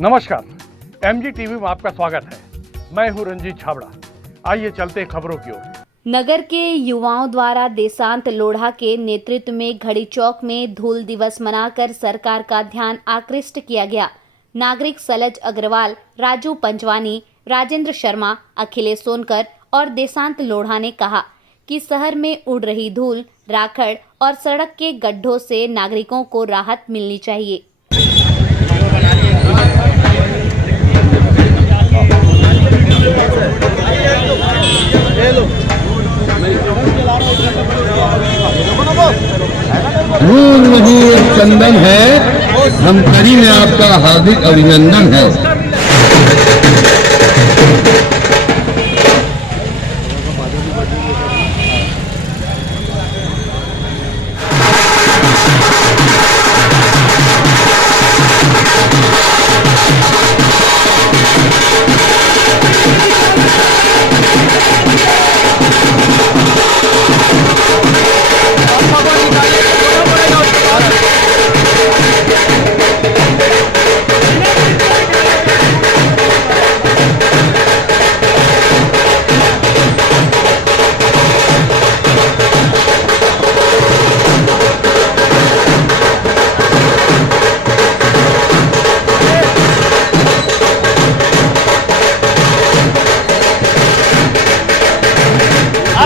नमस्कार, MG TV में आपका स्वागत है। मैं हूं रंजीत छाबड़ा। आइए चलते हैं खबरों की ओर। नगर के युवाओं द्वारा देशांत लोढ़ा के नेतृत्व में घड़ी चौक में धूल दिवस मनाकर सरकार का ध्यान आकृष्ट किया गया। नागरिक सलज अग्रवाल, राजू पंचवानी, राजेंद्र शर्मा, अखिलेश सोनकर और देशांत लोढ़ा ने कहा कि शहर में उड़ रही धूल, राखड़ और सड़क के गड्ढों से नागरिकों को राहत मिलनी चाहिए। धूल नहीं एक चंदन है, धमतरी में आपका हार्दिक अभिनंदन है।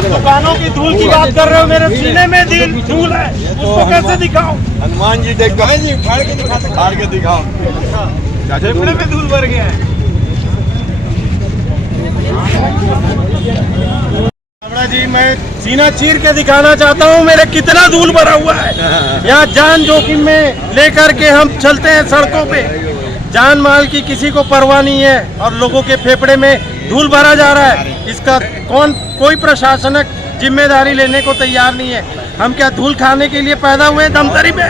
दुकानों की धूल की बात कर रहे हो, मेरे सीने में धूल है, उसको कैसे दिखाऊं? हनुमान जी देखो जी, फाड़ के दिखाओ। फेफड़े में धूल भर गया है। जी मैं सीना चीर के दिखाना चाहता हूँ मेरे कितना धूल भरा हुआ है। यहाँ जान जोखिम में लेकर के हम चलते हैं सड़कों पे, जान माल की किसी को परवाह नहीं है और लोगों के फेफड़े में धूल भरा जा रहा है। इसका कोई प्रशासनिक जिम्मेदारी लेने को तैयार नहीं है। हम क्या धूल खाने के लिए पैदा हुए धमतरी में?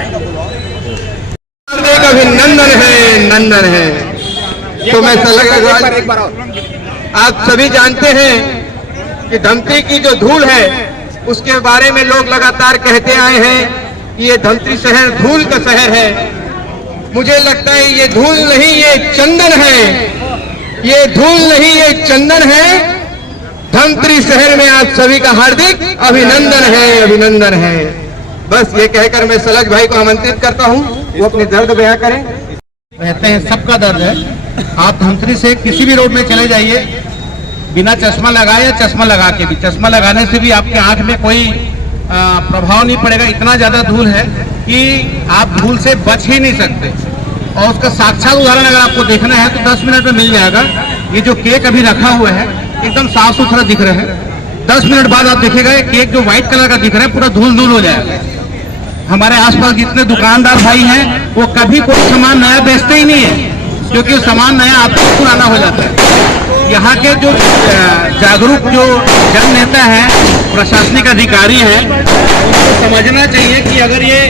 अभिनंदन है, नंदन है। तो मैं आप सभी जानते हैं कि धमतरी की जो धूल है उसके बारे में लोग लगातार कहते आए हैं कि ये धमतरी शहर धूल का शहर है। मुझे लगता है ये धूल नहीं, ये चंदन है। ये धूल नहीं, ये चंदन है। धमतरी शहर में आप सभी का हार्दिक अभिनंदन है, अभिनंदन है। बस ये कहकर मैं सलज भाई को आमंत्रित करता हूं, वो अपने दर्द बयां करें। कहते हैं सबका दर्द है। आप धमतरी से किसी भी रोड में चले जाइए, बिना चश्मा लगाए या चश्मा लगा के भी, चश्मा लगाने से भी आपके आंख में कोई प्रभाव नहीं पड़ेगा। इतना ज्यादा धूल है कि आप धूल से बच ही नहीं सकते। और उसका साक्षात उदाहरण अगर आपको देखना है तो 10 मिनट में मिल जाएगा। ये जो केक अभी रखा हुआ है एकदम साफ सुथरा दिख रहा है। 10 मिनट बाद आप देखेगा केक जो व्हाइट कलर का दिख रहा है पूरा धूल धूल हो जाएगा। हमारे आसपास जितने दुकानदार भाई हैं वो कभी कोई सामान नया बेचते ही नहीं है, क्योंकि सामान नया आता है पुराना हो जाता है। यहाँ के जो जागरूक जो जन नेता हैं, प्रशासनिक अधिकारी हैं, उनको समझना चाहिए कि अगर ये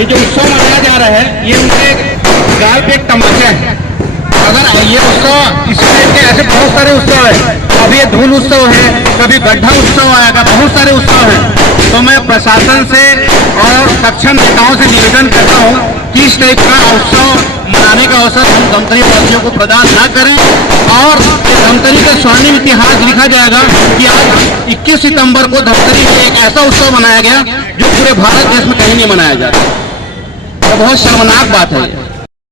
जो उत्सव मनाया जा रहा है ये उनके गाल पे एक तमाचा है। अगर ये उत्सव इस टाइप के ऐसे बहुत सारे उत्सव है, अभी ये धूल उत्सव है, कभी गड्ढा उत्सव आएगा, बहुत सारे उत्सव हैं। तो मैं प्रशासन से और सक्षम नेताओं से निवेदन करता हूँ कि इस टाइप का उत्सव मनाने का अवसर हम धमतरी वासियों को प्रदान न करें। और धमतरी का स्वर्णिम इतिहास लिखा जाएगा कि आज 21 सितंबर को धमतरी में एक ऐसा उत्सव मनाया गया जो पूरे भारत देश में कहीं नहीं मनाया जाता। तो बहुत शर्मनाक बात है।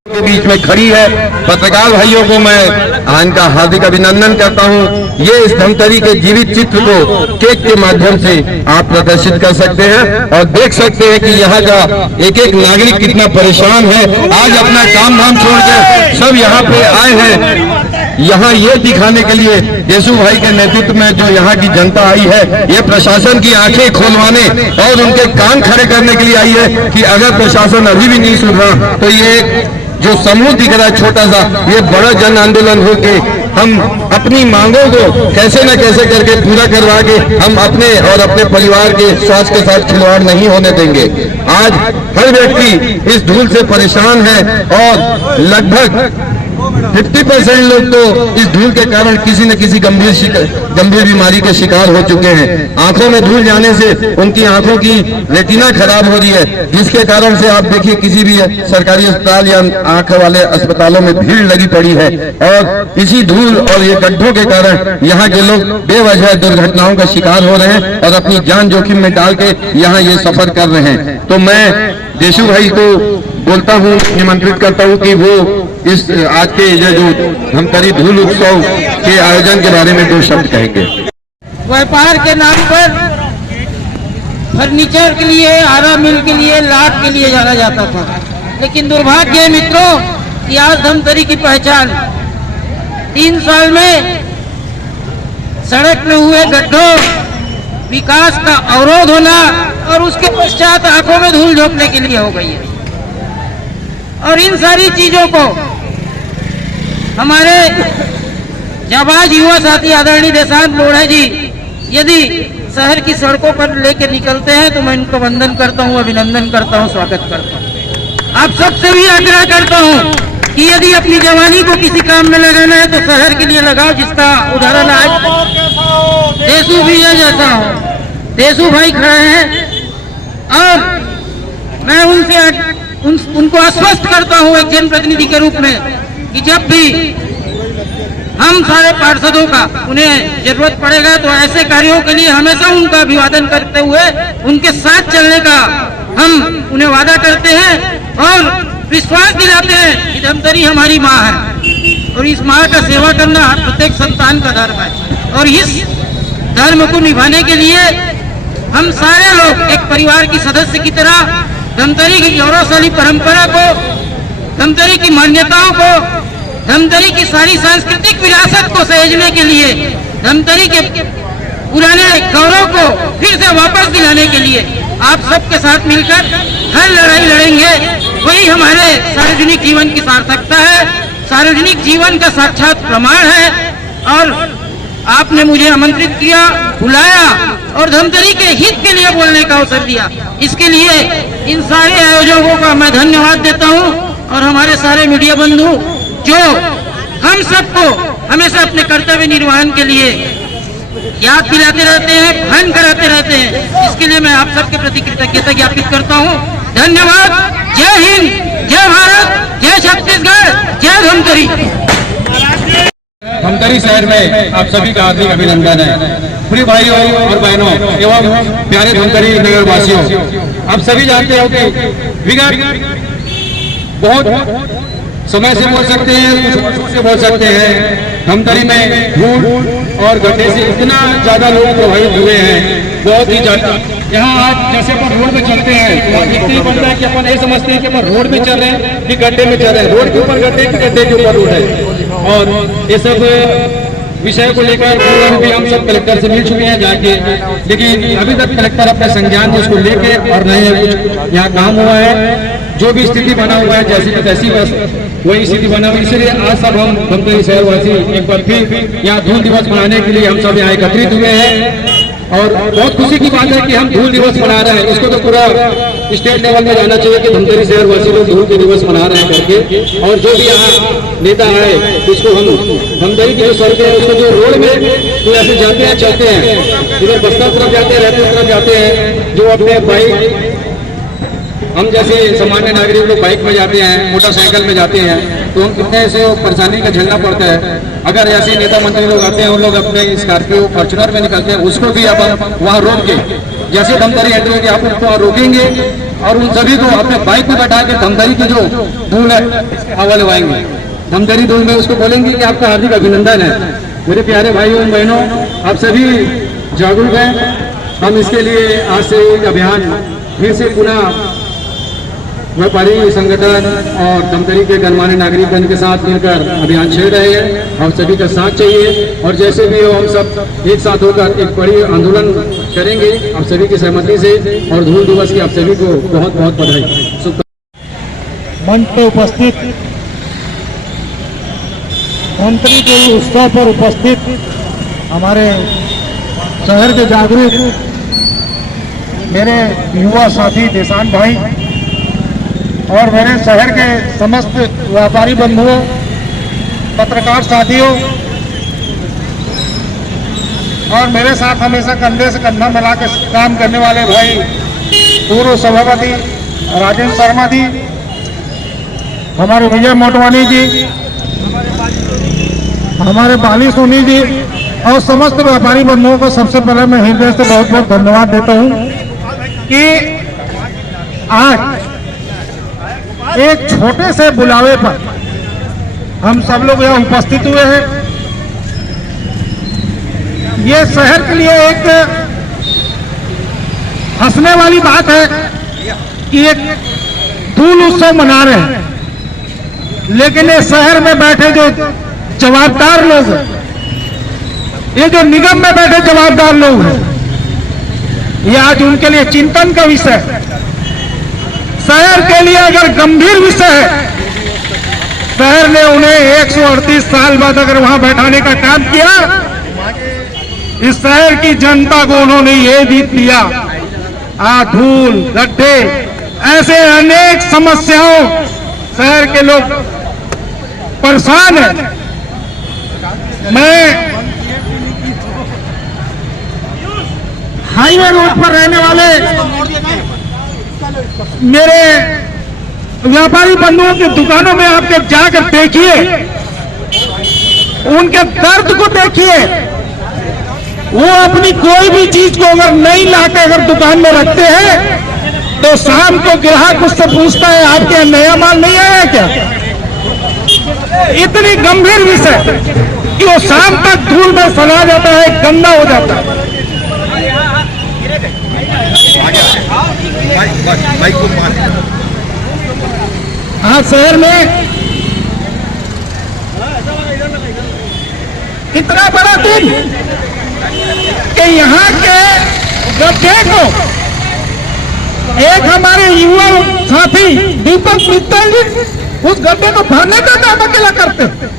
के बीच में खड़ी है पत्रकार भाइयों को मैं इनका हार्दिक अभिनंदन करता हूं। ये इस धमतरी के जीवित चित्र को केक के माध्यम से आप प्रदर्शित कर सकते हैं और देख सकते हैं कि यहाँ का एक एक नागरिक कितना परेशान है। आज अपना काम धाम छोड़कर सब यहाँ पे आए हैं, यहाँ ये दिखाने के लिए यशु भाई के नेतृत्व में जो यहाँ की जनता आई है, ये प्रशासन की आंखें खोलवाने और उनके कान खड़े करने के लिए आई है कि अगर प्रशासन अभी भी नहीं सुन रहा तो ये जो समूह दिख रहा है छोटा सा, ये बड़ा जन आंदोलन होके हम अपनी मांगों को कैसे न कैसे करके पूरा करवा के हम अपने और अपने परिवार के स्वास्थ्य के साथ खिलवाड़ नहीं होने देंगे। आज हर व्यक्ति इस धूल से परेशान है और लगभग 50% लोग तो इस धूल के कारण किसी न किसी गंभीर बीमारी के शिकार हो चुके हैं। आंखों में धूल जाने से उनकी आंखों की रेटिना खराब हो रही है, जिसके कारण से आप देखिए किसी भी सरकारी अस्पताल या आंख वाले अस्पतालों में भीड़ लगी पड़ी है। और इसी धूल और ये गड्ढों के कारण यहाँ के लोग बेवजह दुर्घटनाओं का शिकार हो रहे हैं और अपनी जान जोखिम में डाल के यहाँ ये सफर कर रहे हैं। तो मैं देशु भाई को बोलता हूँ, निमंत्रित करता हूँ कि वो इस आज के जो धमतरी धूल उत्सव के आयोजन के बारे में 2 शब्द कहेंगे। व्यापार के नाम पर फर्नीचर के लिए, आरा मिल के लिए, लाट के लिए जाना जाता था, लेकिन दुर्भाग्य है मित्रों कि आज धमतरी की पहचान 3 साल में सड़क में हुए गड्ढों, विकास का अवरोध होना और उसके पश्चात आंखों में धूल झोंकने के लिए हो गई है। और इन सारी चीजों को हमारे जाबाज युवा साथी आदरणीय देशांत लोढ़ा जी यदि शहर की सड़कों पर लेकर निकलते हैं तो मैं इनको वंदन करता हूं, अभिनंदन करता हूं, स्वागत करता हूं। आप सबसे भी आग्रह करता हूं कि यदि अपनी जवानी को किसी काम में लगाना है तो शहर के लिए लगाओ, जिसका उदाहरण आज देशु भी है जैसा हो। देशु भाई खड़े हैं और मैं उनको आश्वस्त करता हूं एक जनप्रतिनिधि के रूप में कि जब भी हम सारे पार्षदों का उन्हें जरूरत पड़ेगा तो ऐसे कार्यों के लिए हमेशा उनका अभिवादन करते हुए उनके साथ चलने का हम उन्हें वादा करते हैं और विश्वास दिलाते हैं कि धमतरी हमारी माँ है और इस माँ का सेवा करना प्रत्येक संतान का धर्म है। और इस धर्म को निभाने के लिए हम सारे लोग एक परिवार की सदस्य की तरह धमतरी की गौरवशाली परंपरा को, धमतरी की मान्यताओं को, धमतरी की सारी सांस्कृतिक विरासत को सहेजने के लिए, धमतरी के पुराने गौरव को फिर से वापस दिलाने के लिए आप सबके साथ मिलकर हर लड़ाई लड़ेंगे। वही हमारे सार्वजनिक जीवन की सार्थकता है, सार्वजनिक जीवन का साक्षात प्रमाण है। और आपने मुझे आमंत्रित किया, बुलाया और धमतरी के हित के लिए बोलने का अवसर दिया, इसके लिए इन सारे आयोजकों का मैं धन्यवाद देता हूं। और हमारे सारे मीडिया बंधु जो हम सबको हमेशा अपने कर्तव्य निर्वहन के लिए याद दिलाते रहते हैं, भान कराते रहते हैं, इसके लिए मैं आप सबके प्रति कृतज्ञता ज्ञापित करता हूं। धन्यवाद। जय हिंद, जय भारत, जय छत्तीसगढ़, जय धमतरी। धमतरी शहर में आप सभी का हार्दिक अभिनंदन है। प्रिय भाइयों और बहनों एवं प्यारे धमतरी नगर वासियों, आप सभी जानते हो कि विगत बहुत समय से बोल सकते हैं, कुछ वर्षों से बोल सकते हैं, धमतरी में धूल और गड्ढे से इतना ज्यादा लोग प्रभावित हुए हैं, बहुत ही ज्यादा। यहाँ आज जैसे अपन रोड पे चलते हैं तो इतनी बनता है कि अपन ये समझते हैं कि अपन रोड में चल रहे हैं कि गड्ढे में चल रहे हैं, रोड के ऊपर गड्ढे कि गड्ढे के ऊपर रोड है। और ये सब विषय को लेकर भी हम सब कलेक्टर से मिल चुके हैं जाके, लेकिन अभी तक कलेक्टर अपने संज्ञान में उसको लेके और नहीं कुछ यहाँ काम हुआ है। जो भी स्थिति बना हुआ है जैसी तैसी बस वही स्थिति बना हुआ, इसलिए आज सब हम धमतरी शहरवासी एक बार फिर यहाँ धूल दिवस मनाने के लिए हम सब यहाँ एकत्रित हुए हैं। और बहुत खुशी की बात है कि हम धूल दिवस मना रहे हैं, इसको तो पूरा स्टेट लेवल में जाना चाहिए कि धमतरी शहरवासी लोग धूल के दिवस मना रहे हैं करके। और जो भी यहाँ नेता है उसको हम धमतरी की जो सड़कें हैं उसको जो रोड में तो ऐसे जाते हैं चलते हैं, इधर बस्तर तरफ जाते हैं, रहते तरफ जाते हैं, जो अपने बाइक हम जैसे सामान्य नागरिक लोग बाइक में जाते हैं, मोटरसाइकिल में जाते हैं, तो हम कितने ऐसे परेशानी का झेलना पड़ता है। अगर ऐसे नेता मंत्री लोग आते हैं, उन लोग अपने स्कॉर्पियो फॉर्च्यूनर में निकलते हैं, उसको भी अब वहाँ रोक के जैसे धमतरी एंट्री होगी आप उनको वहाँ रोकेंगे और उन सभी को अपने बाइक में बैठा के धमतरी की जो धूल है हवा लगाएंगे, धमतरी धूल में उसको बोलेंगे कि आपका हार्दिक अभिनंदन है। मेरे प्यारे भाइयों बहनों, आप सभी जागरूक हैं। हम इसके लिए आज से अभियान फिर से पुनः व्यापारी संगठन और धमतरी के गणमान्य नागरिकगण के साथ मिलकर अभियान छेड़ रहे हैं। हम सभी का साथ चाहिए और जैसे भी हो हम सब एक साथ होकर एक बड़ी आंदोलन करेंगे आप सभी की सहमति से। और धूल दिवस की आप सभी को बहुत बहुत बधाई। मंच पर उपस्थित, धमतरी के उत्सव पर उपस्थित हमारे शहर के जागरूक मेरे युवा साथी देशांत भाई और मेरे शहर के समस्त व्यापारी बंधुओं पत्रकार साथियों और मेरे साथ हमेशा कंधे से कंधा मिला के काम करने वाले भाई पूर्व सभापति राजेंद्र शर्मा जी, हमारे विजय मोटवानी जी, हमारे बाली सोनी जी और समस्त व्यापारी बंधुओं को सबसे पहले मैं हृदय से बहुत बहुत धन्यवाद देता हूं कि आज एक छोटे से बुलावे पर हम सब लोग यहाँ उपस्थित हुए हैं। ये शहर के लिए एक हंसने वाली बात है कि एक धूल उत्सव मना रहे हैं, लेकिन ये शहर में बैठे जो जवाबदार लोग हैं, ये जो निगम में बैठे जवाबदार लोग हैं, ये आज उनके लिए चिंतन का विषय है। शहर के लिए अगर गंभीर विषय है, शहर ने उन्हें 138 साल बाद अगर वहां बैठाने का काम किया, इस शहर की जनता को उन्होंने ये जीत दिया। धूल, गड्ढे, ऐसे अनेक समस्याओं शहर के लोग परेशान हैं। मैं हाईवे रोड पर रहने वाले मेरे व्यापारी बंधुओं की दुकानों में आपके जाकर देखिए, उनके दर्द को देखिए। वो अपनी कोई भी चीज को अगर नहीं लाके अगर दुकान में रखते हैं तो शाम को ग्राहक उससे पूछता है आपके यहाँ नया माल नहीं आया क्या। इतनी गंभीर विषय कि वो शाम तक धूल में सड़ा जाता है, गंदा हो जाता है। आज शहर में इतना बड़ा दिन कि यहाँ के गड्ढे को एक हमारे युवा साथी दीपक मित्तल जी उस गड्ढे को भरने का काम अकेला करते हैं।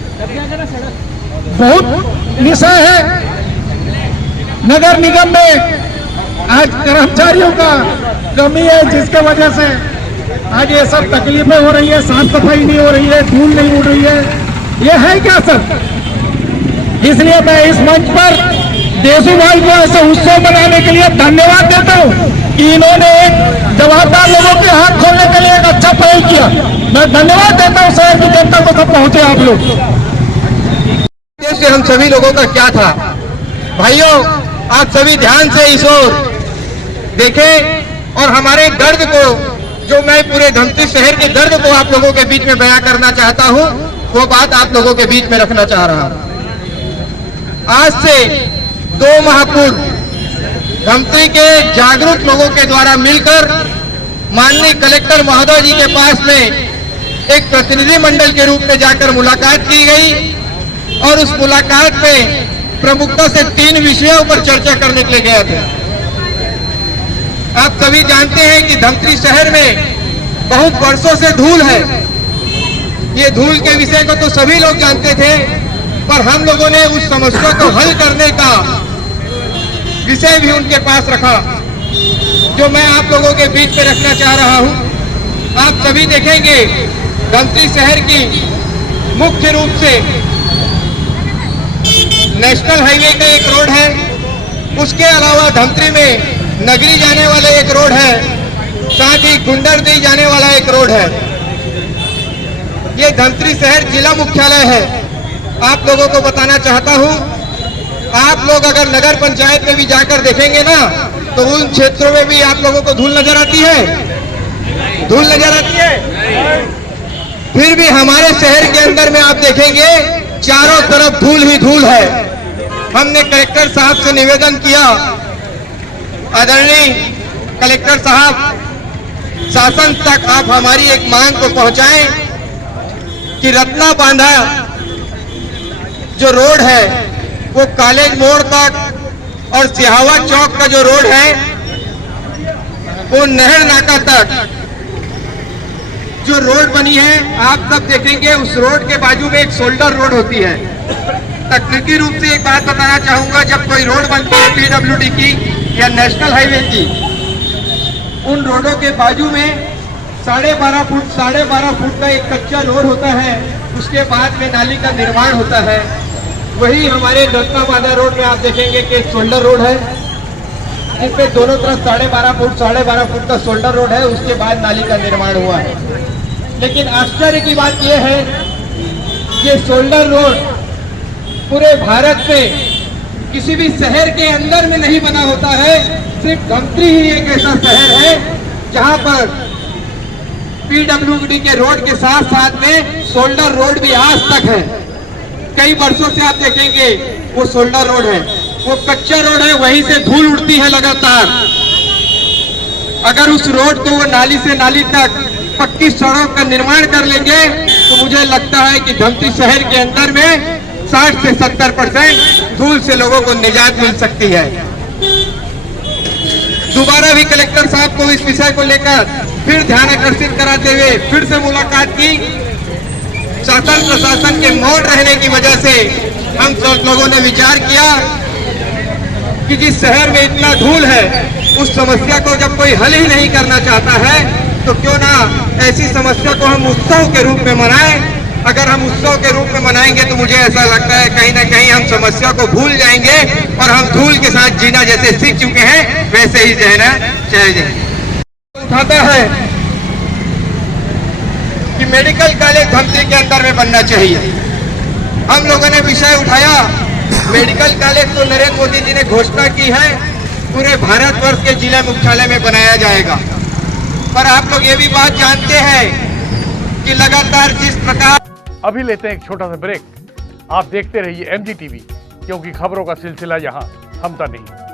बहुत विषय है। नगर निगम में आज कर्मचारियों का कमी है, जिसके वजह से आज ये सब तकलीफें हो रही है। साफ सफाई नहीं हो रही है, धूल नहीं उड़ रही है। ये है क्या सर? इसलिए मैं इस मंच पर देशू भाई को ऐसे उत्सव मनाने के लिए धन्यवाद देता हूँ कि इन्होंने एक जवाबदार लोगों के हाथ खोलने के लिए एक अच्छा पहल किया। मैं धन्यवाद देता हूँ शहर की जनता को, सब पहुंचे आप लोग। से हम सभी लोगों का क्या था भाइयों, आप सभी ध्यान से इस ओर देखें और हमारे दर्द को, जो मैं पूरे धमतरी शहर के दर्द को आप लोगों के बीच में बयां करना चाहता हूं, वो बात आप लोगों के बीच में रखना चाह रहा हूं। आज से 2 माह पूर्व धमतरी के जागरूक लोगों के द्वारा मिलकर माननीय कलेक्टर महोदय जी के पास में एक प्रतिनिधि मंडल के रूप में जाकर मुलाकात की गई और उस मुलाकात में प्रमुखता से 3 विषयों पर चर्चा करने के लिए गया था। आप सभी जानते हैं कि धमतरी शहर में बहुत वर्षों से धूल है। ये धूल के विषय को तो सभी लोग जानते थे, पर हम लोगों ने उस समस्या को हल करने का विषय भी उनके पास रखा, जो मैं आप लोगों के बीच में रखना चाह रहा हूं। आप सभी देखेंगे धमतरी शहर की मुख्य रूप से नेशनल हाईवे का एक रोड है, उसके अलावा धमतरी में नगरी जाने वाला एक रोड है, साथ ही गुंडरदेही जाने वाला एक रोड है। ये धमतरी शहर जिला मुख्यालय है। आप लोगों को बताना चाहता हूं, आप लोग अगर नगर पंचायत में भी जाकर देखेंगे ना, तो उन क्षेत्रों में भी आप लोगों को धूल नजर आती है, धूल नजर आती है। फिर भी हमारे शहर के अंदर में आप देखेंगे चारों तरफ धूल ही धूल है। हमने कलेक्टर साहब से निवेदन किया, आदरणीय कलेक्टर साहब, शासन तक आप हमारी एक मांग को पहुंचाएं कि रत्ना बांधा जो रोड है वो कॉलेज मोड़ तक और सिहावा चौक का जो रोड है वो नहर नाका तक जो रोड बनी है, आप सब देखेंगे उस रोड के बाजू में एक शोल्डर रोड होती है। तकनीकी रूप से एक बात बताना चाहूंगा, जब कोई रोड बनती है पीडब्ल्यूडी की या नेशनल हाईवे की, उन रोडों के बाजू में 12.5 फुट का एक कच्चा रोड होता है। उसके बाद में नाली का निर्माण होता है। वही हमारे नौतनाबादा रोड में आप देखेंगे कि शोल्डर रोड है, जिसपे दोनों तरफ 12.5 फुट का शोल्डर रोड है। उसके बाद नाली का निर्माण हुआ है। लेकिन आश्चर्य की बात यह है, ये शोल्डर रोड पूरे भारत में किसी भी शहर के अंदर में नहीं बना होता है। सिर्फ धमतरी ही एक ऐसा शहर है जहां पर पीडब्ल्यूडी के रोड के साथ साथ में शोल्डर रोड भी आज तक है। कई वर्षों से आप देखेंगे वो शोल्डर रोड है, वो कच्चा रोड है, वहीं से धूल उड़ती है लगातार। अगर उस रोड को वो नाली से नाली तक पक्की सड़क का निर्माण कर लेंगे तो मुझे लगता है कि धमतरी शहर के अंदर में 60 से 70% धूल से लोगों को निजात मिल सकती है। दोबारा भी कलेक्टर साहब को इस विषय को लेकर फिर ध्यान आकर्षित कराते हुए फिर से मुलाकात की। शासन प्रशासन के मौन रहने की वजह से हम सब लोगों ने विचार किया कि जिस शहर में इतना धूल है, उस समस्या को जब कोई हल ही नहीं करना चाहता है तो क्यों ना ऐसी समस्या को हम उत्सव के रूप में मनाएं। अगर हम उत्सव के रूप में मनाएंगे तो मुझे ऐसा लगता है कहीं ना कहीं हम समस्या को भूल जाएंगे और हम धूल के साथ जीना जैसे सीख चुके हैं वैसे ही रहना चाहिए। उठाता है कि मेडिकल कॉलेज धमतरी के अंदर में बनना चाहिए। हम लोगों ने विषय उठाया, मेडिकल कॉलेज तो नरेंद्र मोदी जी ने घोषणा की है पूरे भारतवर्ष के जिला मुख्यालय में बनाया जाएगा, पर आप लोग ये भी बात जानते हैं कि लगातार जिस प्रकार। अभी लेते हैं एक छोटा सा ब्रेक। आप देखते रहिए MG TV, क्योंकि खबरों का सिलसिला यहाँ थमता नहीं।